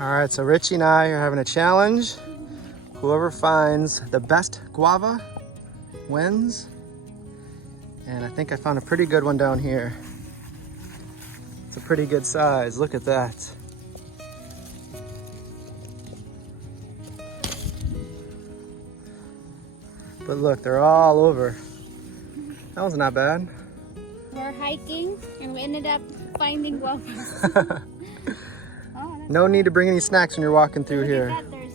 All right, so Richie and I are having a challenge. Whoever finds the best guava wins. And I think I found a pretty good one down here. It's a pretty good size. Look at that. But look, they're all over. That one's not bad. We're hiking and we ended up finding guavas. No need to bring any snacks when you're walking through here. There's...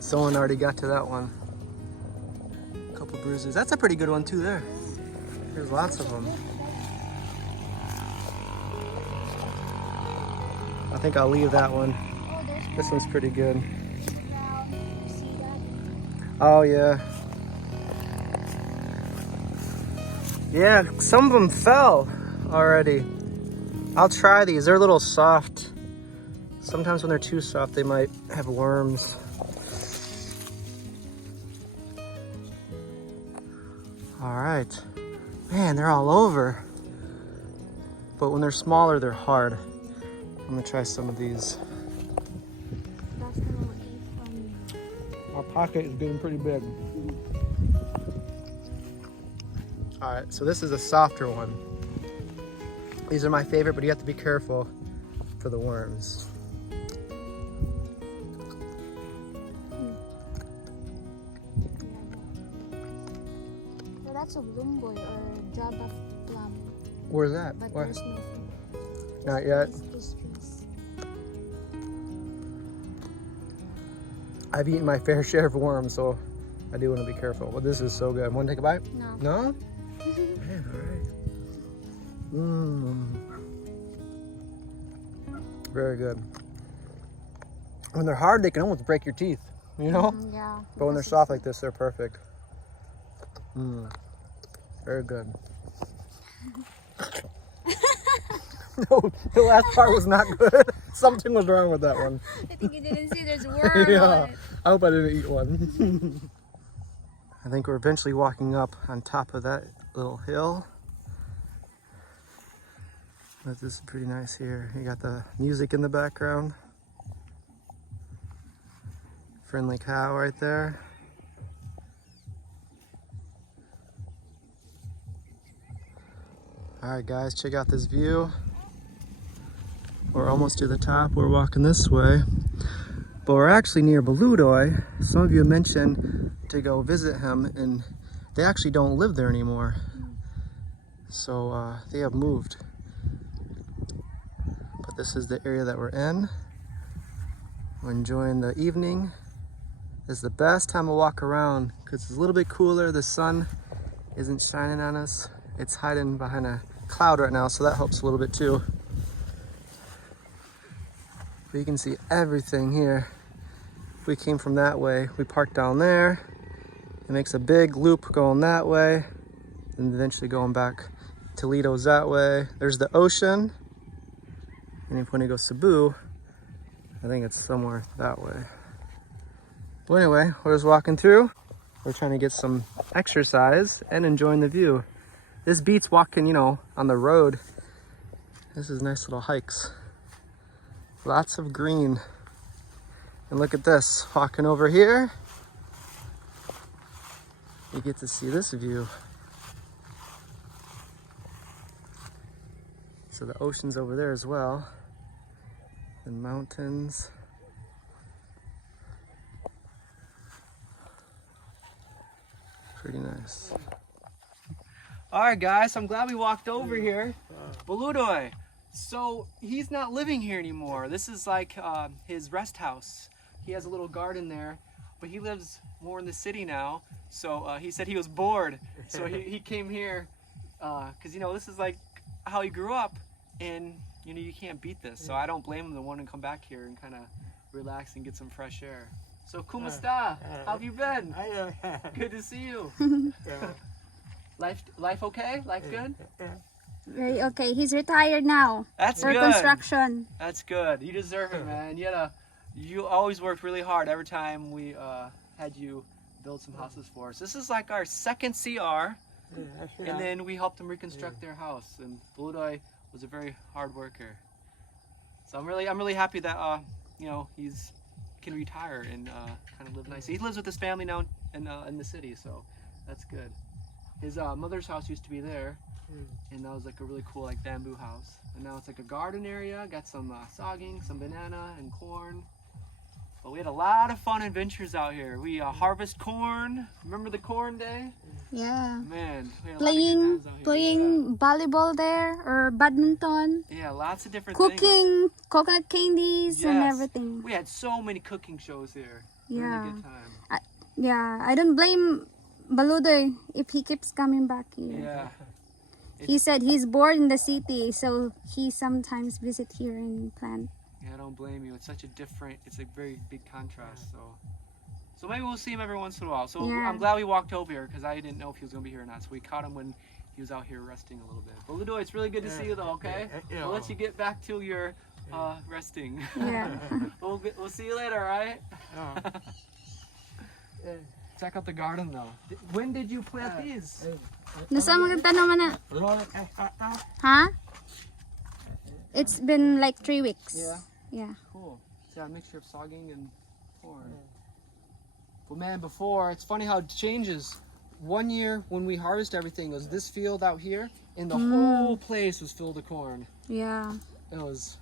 Someone already got to that one. A couple bruises. That's a pretty good one too there. There's lots of them. I think I'll leave that one. This one's pretty good. Oh yeah. Yeah, some of them fell already. I'll try these. They're a little soft. Sometimes when they're too soft, they might have worms. All right. Man, they're all over. But when they're smaller, they're hard. I'm gonna try some of these. Our pocket is getting pretty big. All right, so this is a softer one. These are my favorite, but you have to be careful for the worms. Well, that's a Baludoy or Java plum. Where's that? But Where? there's no food. Not yet. I've eaten my fair share of worms, so I do want to be careful. But this is so good. Want to take a bite? No. No? Man, all right. Very good. When they're hard, they can almost break your teeth, you know? Yeah. But when they're soft like this, they're perfect. Very good. No, the last part was not good. Something was wrong with that one. I think you didn't see there's a worm Yeah, on it. I hope I didn't eat one. I think we're eventually walking up on top of that little hill. But this is pretty nice here. You got the music in the background. Friendly cow right there. All right, guys, check out this view. We're almost to the top. We're walking this way. But we're actually near Baludoy. Some of you mentioned to go visit him, and they actually don't live there anymore. So they have moved. But this is the area that we're in. We're enjoying the evening. This is the best time to walk around because it's a little bit cooler. The sun isn't shining on us. It's hiding behind a cloud right now, so that helps a little bit too. But you can see everything here. If we came from that way, we parked down there. It makes a big loop going that way, and eventually going back. Toledo's that way. There's the ocean. And if you want to go Cebu, I think it's somewhere that way. But anyway, we're just walking through. We're trying to get some exercise and enjoying the view. This beats walking, you know, on the road. This is nice little hikes. Lots of green. And look at this, walking over here, you get to see this view. So the ocean's over there as well. And mountains. Pretty nice. All right, guys, I'm glad we walked over here. Baludoy. So he's not living here anymore. This is like his rest house. He has a little garden there, but he lives more in the city now. So he said he was bored. So he came here because, you know, this is like how he grew up, and, you know, you can't beat this. So I don't blame him to want to come back here and kind of relax and get some fresh air. So, kumusta? How have you been? Good to see you. Life okay? Life good? Very okay. He's retired now. That's for good. Construction. That's good. You deserve it, man. You always worked really hard every time we had you build some houses for us. This is like our second CR, and then we helped them reconstruct their house. And Baludoy was a very hard worker. So I'm really happy that you know, he's can retire and kind of live nice. He lives with his family now in the city, so that's good. His mother's house used to be there, and that was like a really cool like bamboo house. And now it's like a garden area. Got some sogging, some banana and corn. But we had a lot of fun adventures out here. We harvest corn. Remember the corn day? Yeah. Man, we had a lot of good Playing times out here. playing volleyball there or badminton. Yeah, lots of different things. Cooking coconut candies and Yes. everything. We had so many cooking shows here. Yeah. Really good time. I don't blame Baludoy if he keeps coming back here. Yeah. He said he's bored in the city, so he sometimes visit here and plant. Yeah, I don't blame you. It's such a different, it's a very big contrast. So maybe we'll see him every once in a while. So Yeah. I'm glad we walked over here because I didn't know if he was going to be here or not. So we caught him when he was out here resting a little bit. Baludoy, it's really good to see you though, okay? We'll let you get back to your resting. Yeah. We'll see you later, all right? Check out the garden though. When did you plant these? Nasa mga tanaman na? Huh? It's been like 3 weeks. Yeah. Yeah. Cool. So a mixture of sogging and corn. But man, before, it's funny how it changes. One year when we harvest everything, it was this field out here, and the whole place was filled with corn. Yeah. It was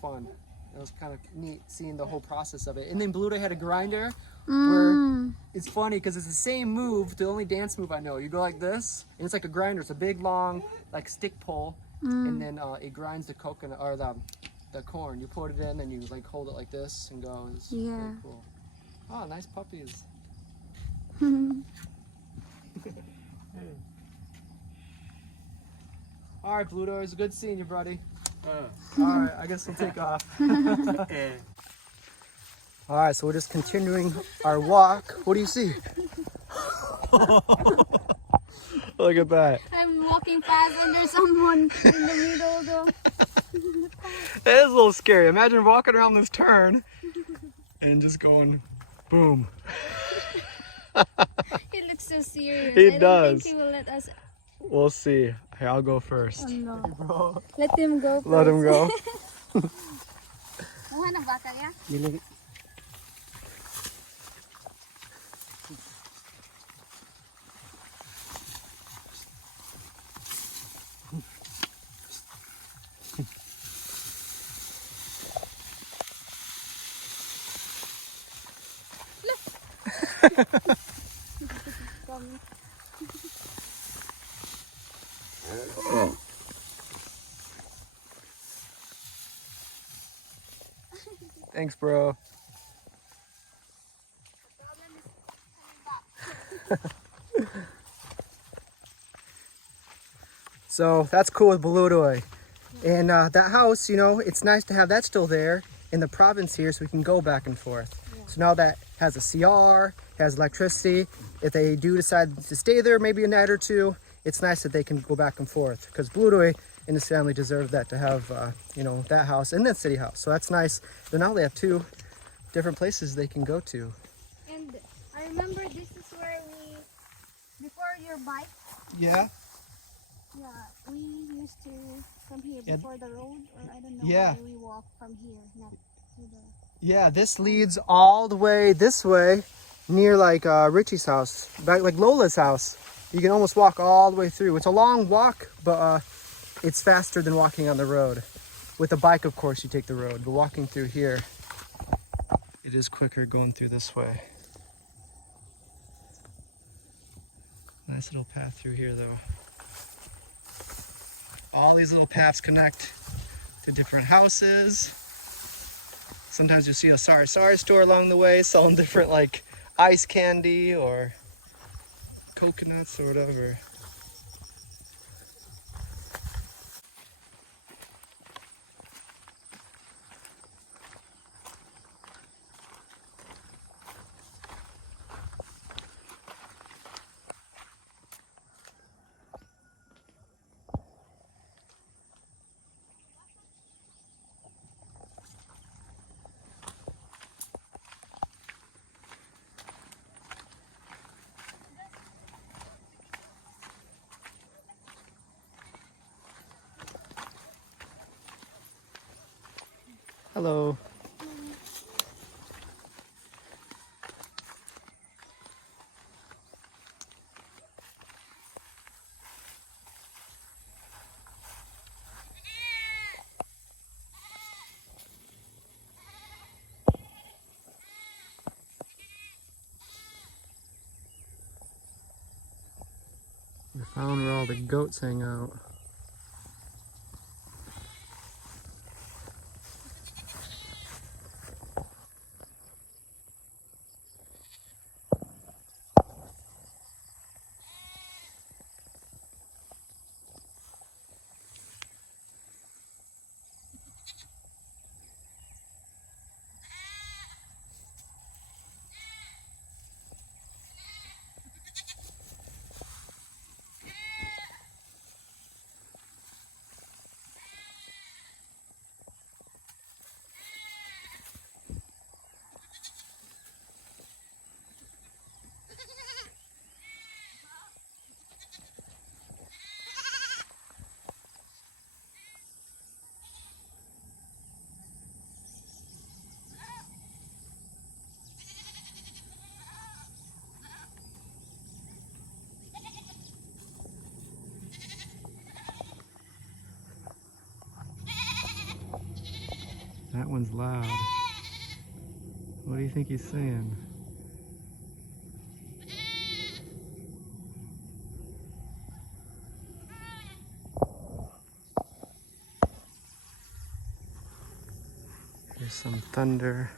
fun. It was kind of neat seeing the whole process of it. And then Balutoy had a grinder where it's funny because it's the same move, the only dance move I know. You go like this, and it's like a grinder. It's a big, long, like stick pole, and then it grinds the coconut or the corn. You put it in, and you like hold it like this and go. It's Yeah. really cool. Oh, nice puppies. All right, Balutoy, it's good seeing you, buddy. All right, I guess we'll take off. All right, so we're just continuing our walk. What do you see? Look at that. I'm walking fast and there's someone in the middle though. It is a little scary. Imagine walking around this turn and just going boom. He looks so serious. He I don't does. think he will let us. We'll see. Here, I'll go first. Oh no. Bro. Let him go first. Let him go. Muha na baka ya? Thanks, bro. So that's cool with Baludoy. And that house, you know, it's nice to have that still there in the province here so we can go back and forth. So now that has a CR, has electricity. If they do decide to stay there maybe a night or two, it's nice that they can go back and forth because Baludoy and his family deserve that to have, you know, that house and that city house. So that's nice. So now they have 2 different places they can go to. And I remember this is where before your bike, Yeah. yeah, we used to come here Yeah. before the road, or I don't know Yeah. why we walk from here, not to the... Yeah, this leads all the way this way near like Richie's house, back like Lola's house. You can almost walk all the way through. It's a long walk, but it's faster than walking on the road. With a bike, of course, you take the road, but walking through here, it is quicker going through this way. Nice little path through here, though. All these little paths connect to different houses. Sometimes you'll see a sari store along the way selling different like ice candy or coconuts or whatever. Hello. We found where all the goats hang out. That one's loud. What do you think he's saying? There's some thunder.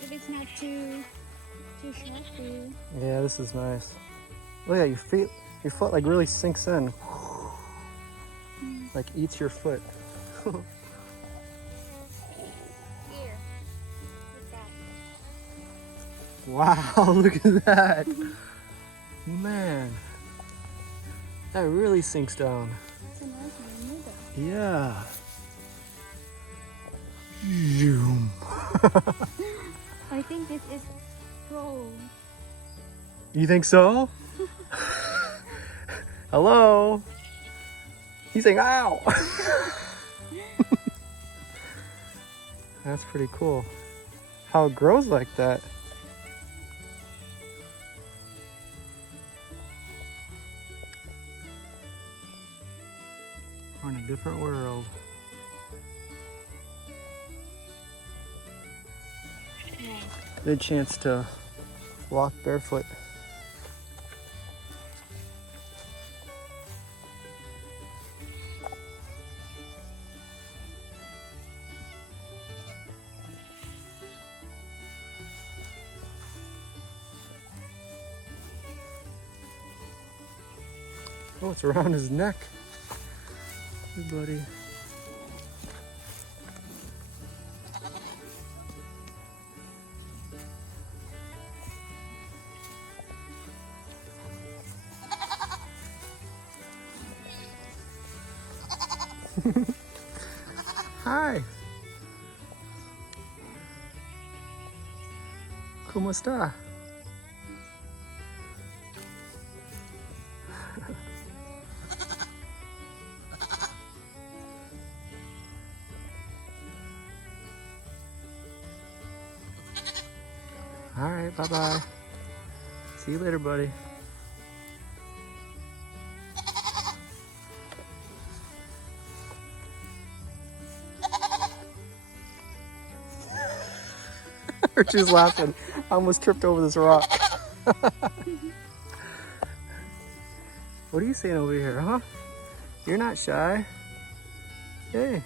If it's not too sharp for you. Yeah, this is nice. Look at your feet. Your foot like really sinks in. Like eats your foot. Here. Look at that. Wow, look at that. Man. That really sinks down. That's a nice one. Yeah. Zoom. I think this is pro. You think so? Hello? He's saying, ow! That's pretty cool. How it grows like that. We're in a different world. Yeah. Good chance to walk barefoot. Oh, it's around his neck. Hey, buddy. Hi. Kumusta? All right, bye-bye. See you later, buddy. She's laughing. I almost tripped over this rock. What are you saying over here, huh? You're not shy. Hey.